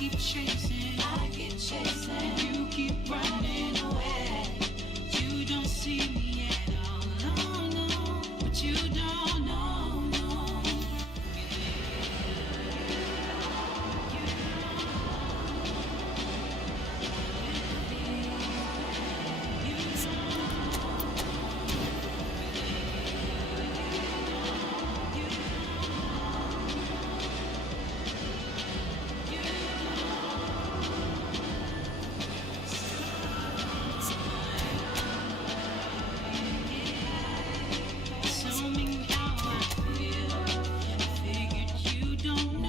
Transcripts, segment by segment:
keep chasing, I keep chasing. You keep running away. You don't see me at all, no, no. But you don't know, no. Tell me how I feel. Figured you don't know.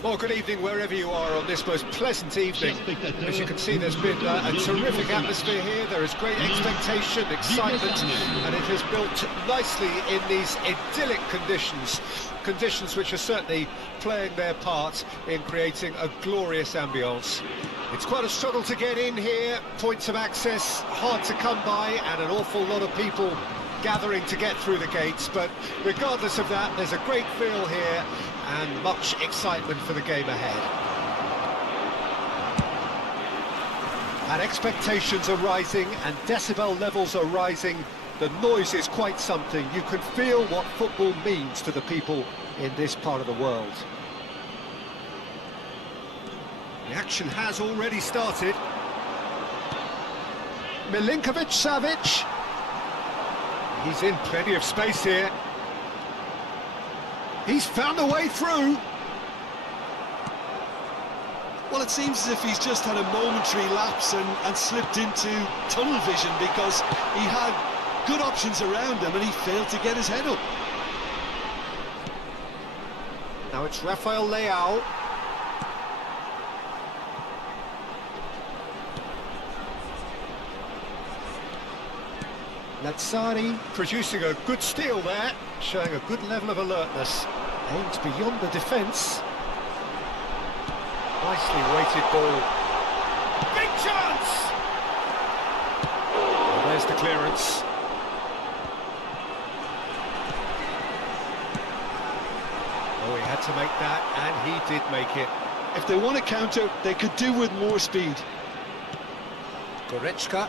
Well, good evening wherever you are on this most pleasant evening. As you can see, there's been a terrific atmosphere here. There is great expectation, excitement, and it has built nicely in these idyllic conditions which are certainly playing their part in creating a glorious ambience. It's quite a struggle to get in here, points of access hard to come by, and an awful lot of people gathering to get through the gates, but regardless of that, there's a great feel here and much excitement for the game ahead. And expectations are rising and decibel levels are rising. The noise is quite something. You can feel what football means to the people in this part of the world. The action has already started. Milinkovic-Savic. He's in plenty of space here. He's found a way through. Well, it seems as if he's just had a momentary lapse and slipped into tunnel vision, because he had good options around him and he failed to get his head up. Now it's Rafael Leao. Lazzari producing a good steal there, showing a good level of alertness. Aimed beyond the defence. Nicely weighted ball. Big chance! Well, there's the clearance. Oh, he had to make that, and he did make it. If they want to counter, they could do with more speed. Goretzka.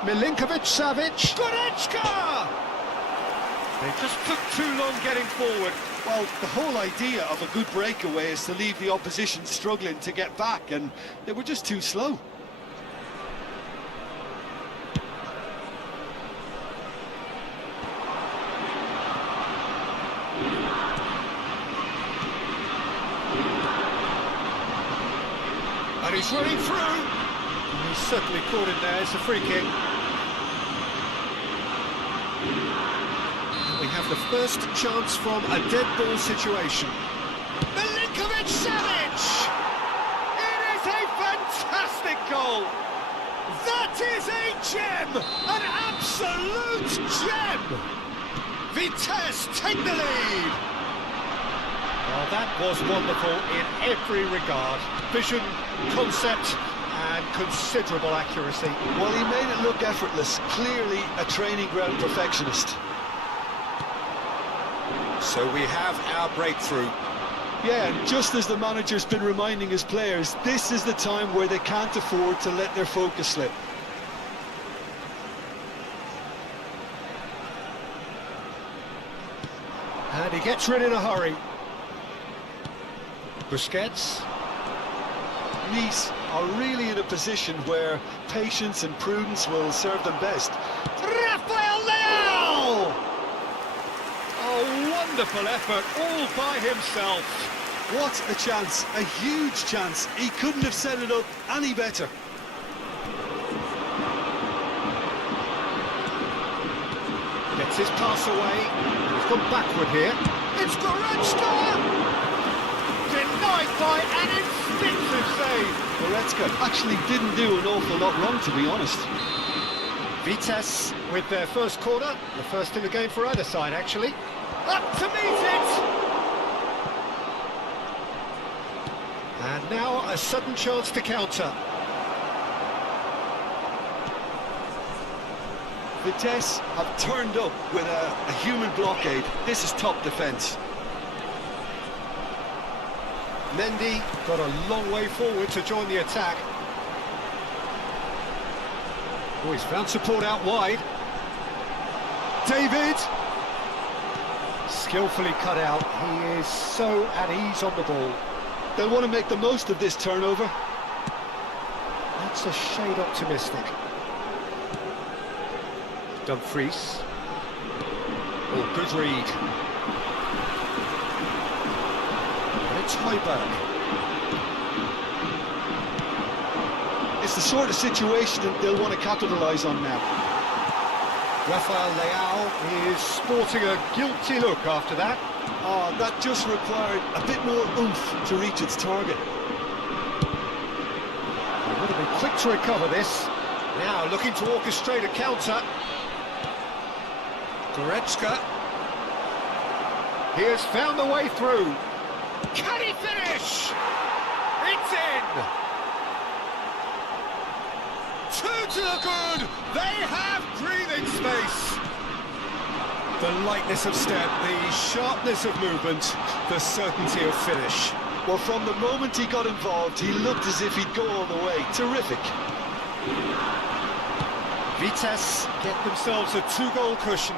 Milinkovic-Savic. Goretzka! They just took too long getting forward. Well, the whole idea of a good breakaway is to leave the opposition struggling to get back, and they were just too slow. And he's running through. He's certainly caught in there. It's a free kick. And we have the first chance from a dead ball situation. Milinkovic-Savic! It is a fantastic goal! That is a gem! An absolute gem! Vitesse take the lead! Well, that was wonderful in every regard. Vision, concept, and considerable accuracy. Well, he made it look effortless. Clearly a training ground perfectionist. So we have our breakthrough. Yeah, and just as the manager's been reminding his players, this is the time where they can't afford to let their focus slip. And he gets rid in a hurry. Busquets. Nice are really in a position where patience and prudence will serve them best. Rafael Leao! Oh, wonderful effort, all by himself. What a chance, a huge chance. He couldn't have set it up any better. Gets his pass away. He's gone backward here. It's Goretzka! Denied by an instinctive save. Goretzka actually didn't do an awful lot wrong, to be honest. Vitesse with their first corner. The first in the game for either side, actually. Up to meet it! And now a sudden chance to counter. Vitesse have turned up with a human blockade. This is top defence. Mendy got a long way forward to join the attack. Oh, he's found support out wide. David! Skillfully cut out. He is so at ease on the ball. They'll want to make the most of this turnover. That's a shade optimistic. Dumfries. Oh, good read. And it's Højbjerg. It's the sort of situation that they'll want to capitalise on now. Rafael Leao is sporting a guilty look after that. Oh, that just required a bit more oomph to reach its target. He would have been quick to recover this. Now looking to orchestrate a counter. Goretzka. He has found the way through. Can he finish? It's in! Two to the good! They have breathing space! The lightness of step, the sharpness of movement, the certainty of finish. Well, from the moment he got involved, he looked as if he'd go all the way. Terrific. Vitesse get themselves a two-goal cushion.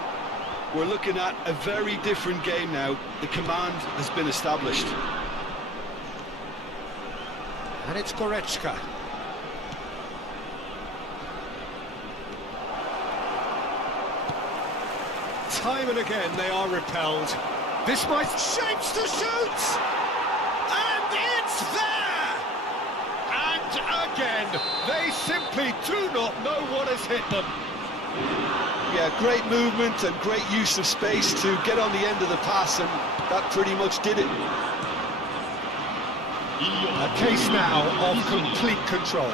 We're looking at a very different game now. The command has been established. And it's Goretzka. Time and again they are repelled. This might shapes to shoot! And it's there! And again, they simply do not know what has hit them. Yeah, great movement and great use of space to get on the end of the pass, and that pretty much did it. A case now of complete control.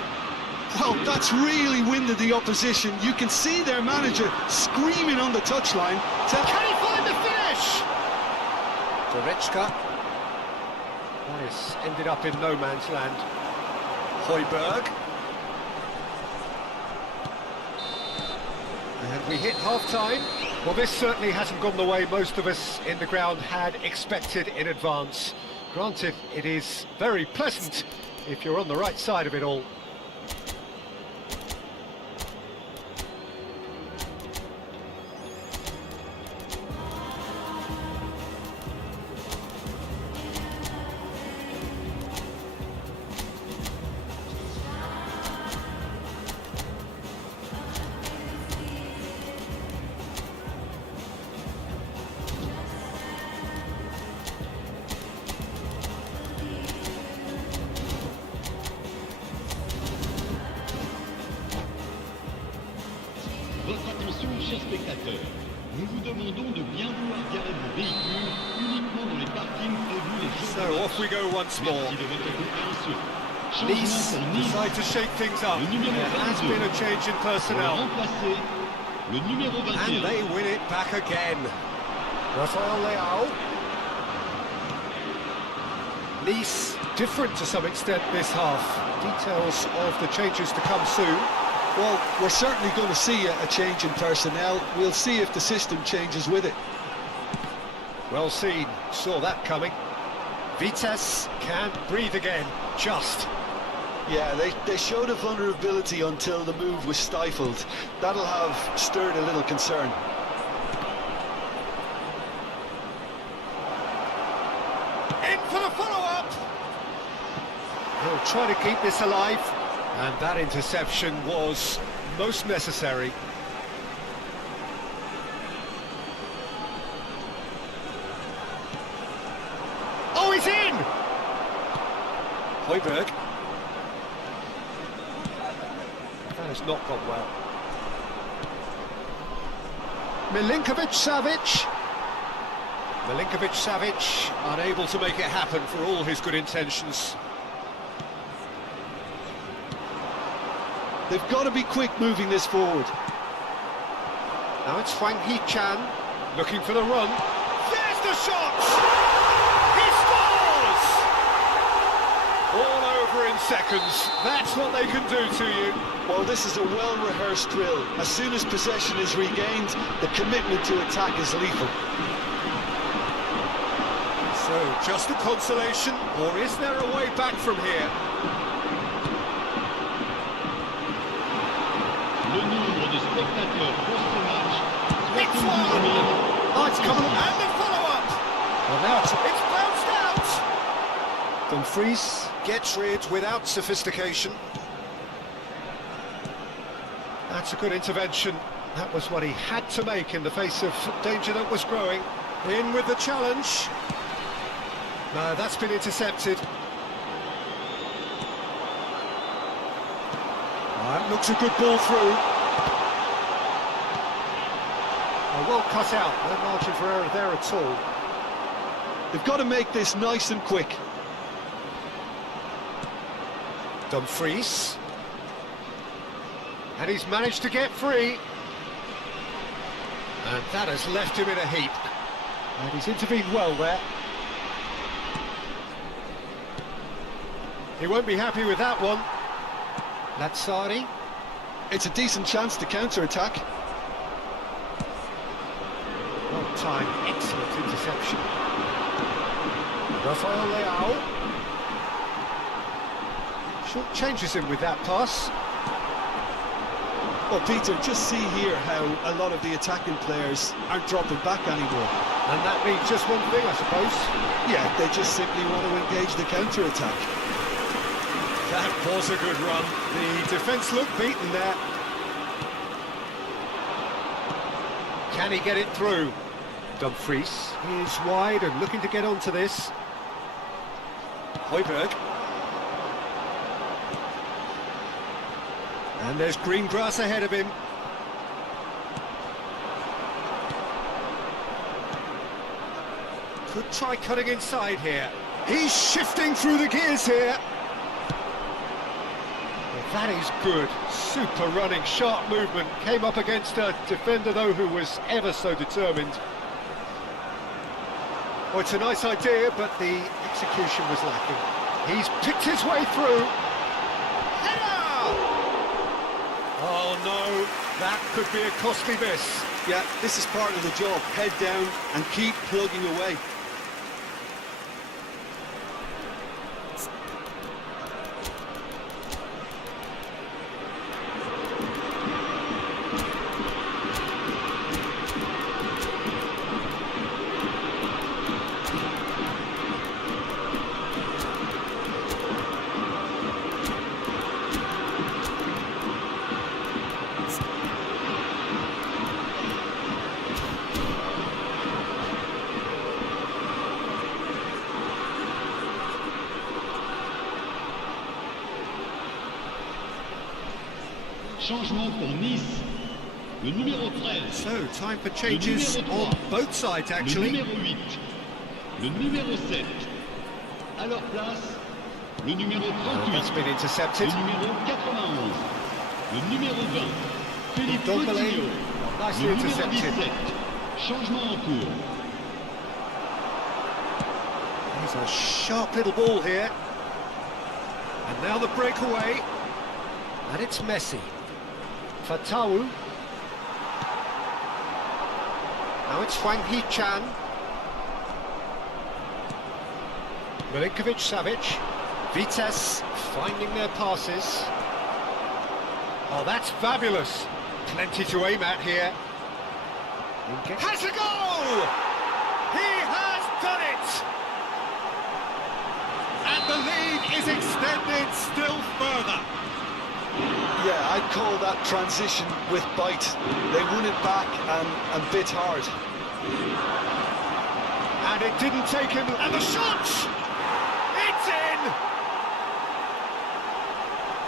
Well, that's really winded the opposition. You can see their manager screaming on the touchline. Can he find the finish? Goretzka. That has ended up in no man's land. Højbjerg. And we hit half-time. Well, this certainly hasn't gone the way most of us in the ground had expected in advance. Granted, it is very pleasant if you're on the right side of it all. Votre attention, chers spectateurs. Nous vous demandons de bien vouloir garer vos véhicules uniquement dans les parkings prévus les jours. So off we go once more. Merci de votre compréhension. Nice Changement pour Nice. decide to shake things up. Le numéro There has 22. been a change in Pour personnel. remplacer le numéro And 21. they win it back again. Rafael Leao. Nice, different to some extent this half. Details of the changes to come soon. Well, we're certainly going to see a change in personnel. We'll see if the system changes with it. Well seen, saw that coming. Vitesse can't breathe again, just. Yeah, they showed a vulnerability until the move was stifled. That'll have stirred a little concern. In for the follow-up! He'll try to keep this alive, and that interception was most necessary. Oh, he's in! Højbjerg. That has not gone well. Milinkovic-Savic. Milinkovic-Savic unable to make it happen for all his good intentions. They've got to be quick moving this forward. Now it's Hwang Hee-chan looking for the run. There's the shot! He scores! All over in seconds. That's what they can do to you. Well, this is a well-rehearsed drill. As soon as possession is regained, the commitment to attack is lethal. So, just a consolation, or is there a way back from here? Le nombre de spectateurs pour ce match. It's one! Oh, it's coming, and the follow-up! Well, now it's bounced out! Dumfries gets rid without sophistication. That's a good intervention. That was what he had to make in the face of danger that was growing. In with the challenge. No, that's been intercepted. That looks a good ball through. Well cut out, no margin for error there at all. They've got to make this nice and quick. Dumfries. And he's managed to get free. And that has left him in a heap. And he's intervened well there. He won't be happy with that one. Lazzari. It's a decent chance to counter-attack. Well timed, excellent interception. Rafael Leao. Short changes him with that pass. Well, Peter, just see here how a lot of the attacking players aren't dropping back anymore. And that means just one thing, I suppose. Yeah, they just simply want to engage the counter-attack. That was a good run. The defence looked beaten there. Can he get it through? Dumfries is wide and looking to get onto this. Højbjerg. And there's green grass ahead of him. Could try cutting inside here. He's shifting through the gears here. Well, that is good. Super running, sharp movement. Came up against a defender, though, who was ever so determined. Well, it's a nice idea, but the execution was lacking. He's picked his way through. Header! Oh, no. That could be a costly miss. Yeah, this is part of the job. Head down and keep plugging away. Changement pour Nice. Le numéro 13. So, time for changes on both sides, actually. Le numéro 8. Le numéro 7. À leur place, le numéro 38. That's been intercepted. Le numéro 91. Le numéro 20. Filip Dombele. le Nicely numéro intercepted. 17. Changement en cours. He's a sharp little ball here. And now the breakaway. And it's Messi. Fatawu. Now it's Hwang Hee-chan. Milinkovic-Savic. Vitesse finding their passes. Oh, that's fabulous. Plenty to aim at here. Has a goal! He has done it! And the lead is extended still further. Yeah, I'd call that transition with bite. They won it back and bit hard. And it didn't take him... And the shot! It's in!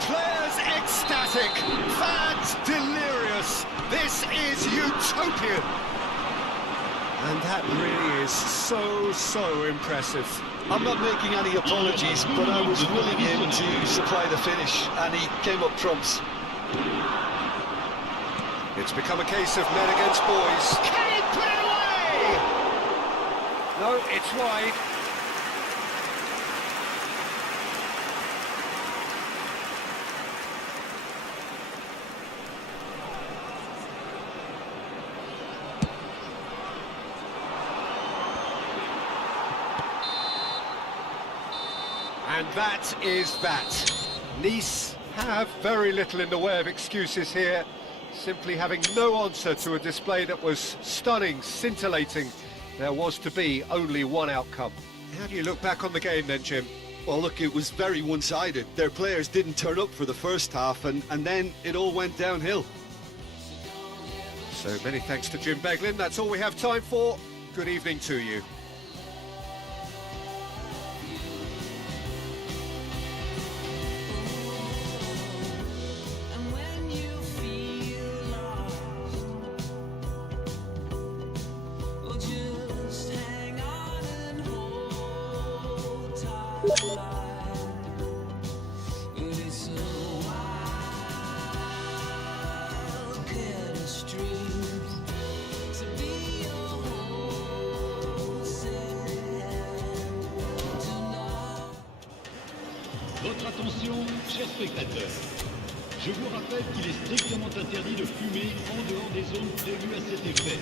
Players ecstatic, fans delirious. This is utopian. And that really is so impressive. I'm not making any apologies, but I was willing him to supply the finish, and he came up trumps. It's become a case of men against boys. Can he put it away? No, it's wide. And that is that. Nice have very little in the way of excuses here, simply having no answer to a display that was stunning, scintillating. There was to be only one outcome. How do you look back on the game then, Jim? Well, look, it was very one-sided. Their players didn't turn up for the first half, and then it all went downhill. So many thanks to Jim Beglin. That's all we have time for. Good evening to you. And when you feel lost, well, just hang on and hold tight. It's a wild chemistry to be your Votre attention, chers spectateurs. Je vous rappelle qu'il est strictement interdit de fumer en dehors des zones prévues à cet effet.